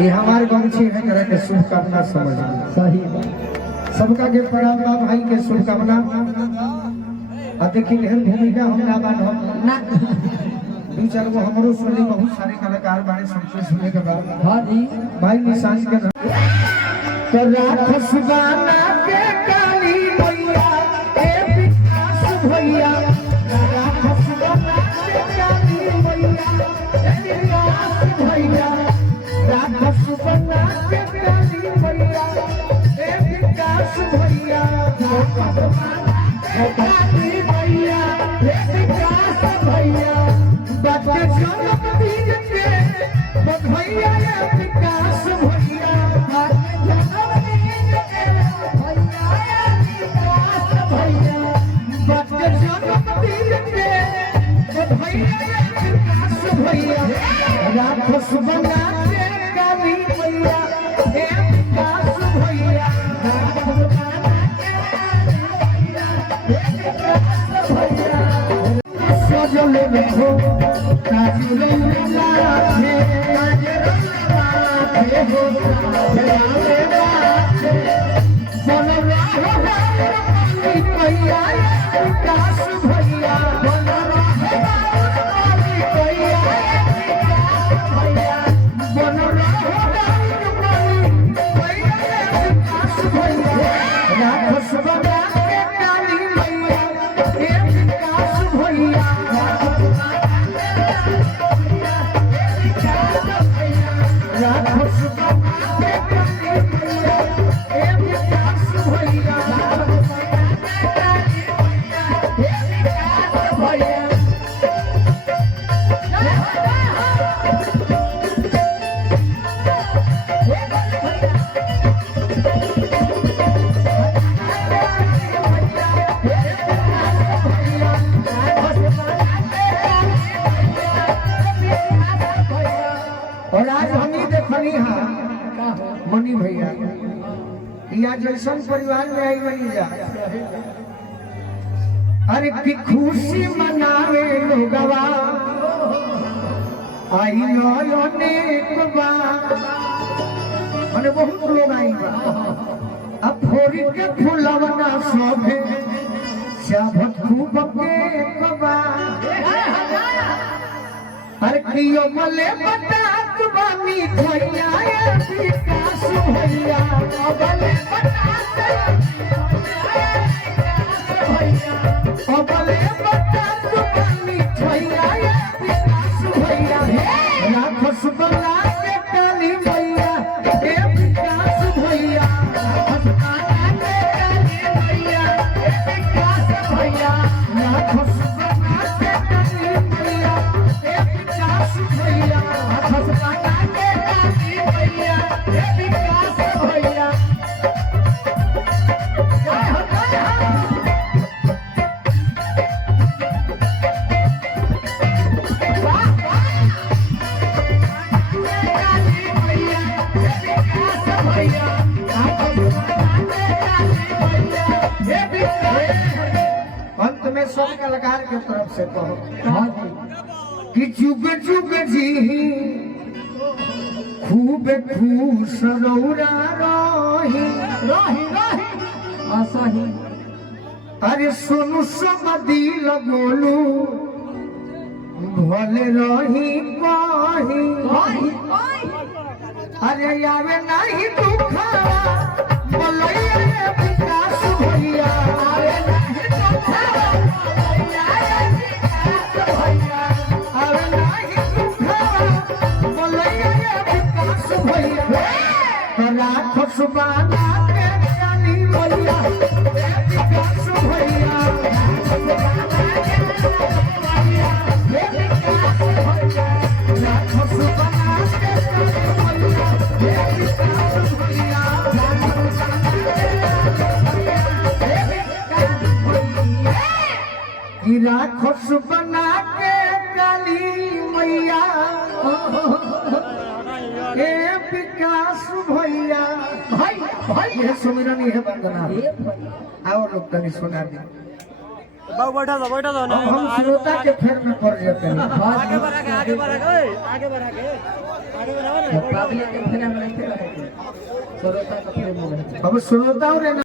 ये हमारे गमछी है तरह के शुभकामना समझ सही सबका के प्रणाम बा भाई के शुभकामना देखिए हम भूमिका हम ना बान हम ना दो चार गो हमरो सुनी बहुत सारे कलाकार बारे सबसे सुने के बाद हां जी भाई निशान के तो राखस गाना के काली भैया ए विकास भैया राखस गाना के काली भैया ए विकास भैया राखस गाना के काली भैया ए विकास भैया काली भैया ए विकास भैया बच्चे जनम दिन के भैया ए विकास भैया जनम दिन के भैया ए विकास भैया बच्चे जनम दिन के भैया ए विकास भैया राखस बना के काली भैया ए विकास भैया सजल रहो काजल लाथे काजल हो जलावे बाथे मन रहो भैया विकास भैया मन रहो भैया विकास भैया मन रहो भैया विकास भैया राखस बना के काली भैया ए विकास भैया राखस बना के काली भैया ए विकास भैया और आज हम ही देखनी हाँ मनी भैया या जैसन परिवार में आई बनी जा अरे की खुशी मनावे लोगवा आई अनेक बार माने बहुत लोग आई बा अब फोरी के फुलवना सोभे चाभत खूब के बा अरे कियो मले बतात बानी भैया ए विकास भैया अबले बतात भैया अबले बतात बानी भैया ए विकास भैया राखस बना के काली भैया ए विकास भैया राखस बना के काली भैया ए विकास भैया राखस बना के काली भैया ए विकास भैया राखस बना के काली भैया ए विकास भैया जय हो अंत में सब कलाकार के तरफ से कहो कि जुग जुग जी खूब खुश रौरा रही रही रही असही अरे सोनू समदी लगोलू भले रही कही अरे आवे नहीं दुखा बोलैया विकास भैया आवे नहीं दुखा बोलैया विकास भैया आवे नहीं दुखा बोलैया विकास भैया राखस बना के काली भैया विकास भैया राखस बना के भैया विकास भैया राखस बना के राखस बना के काली मैया ए विकास भैया भाई भाई ये सुमिरन ये वंदना आओ लोग तनी सुना दे बाबू बैठा था हम श्रोता के फेर में पड़ जाते हैं आगे बढ़ा के आगे बढ़ा के पब्लिक के फ्रेम में नहीं रहे श्रोता का फ्रेम में रहे अब श्रोताओं रे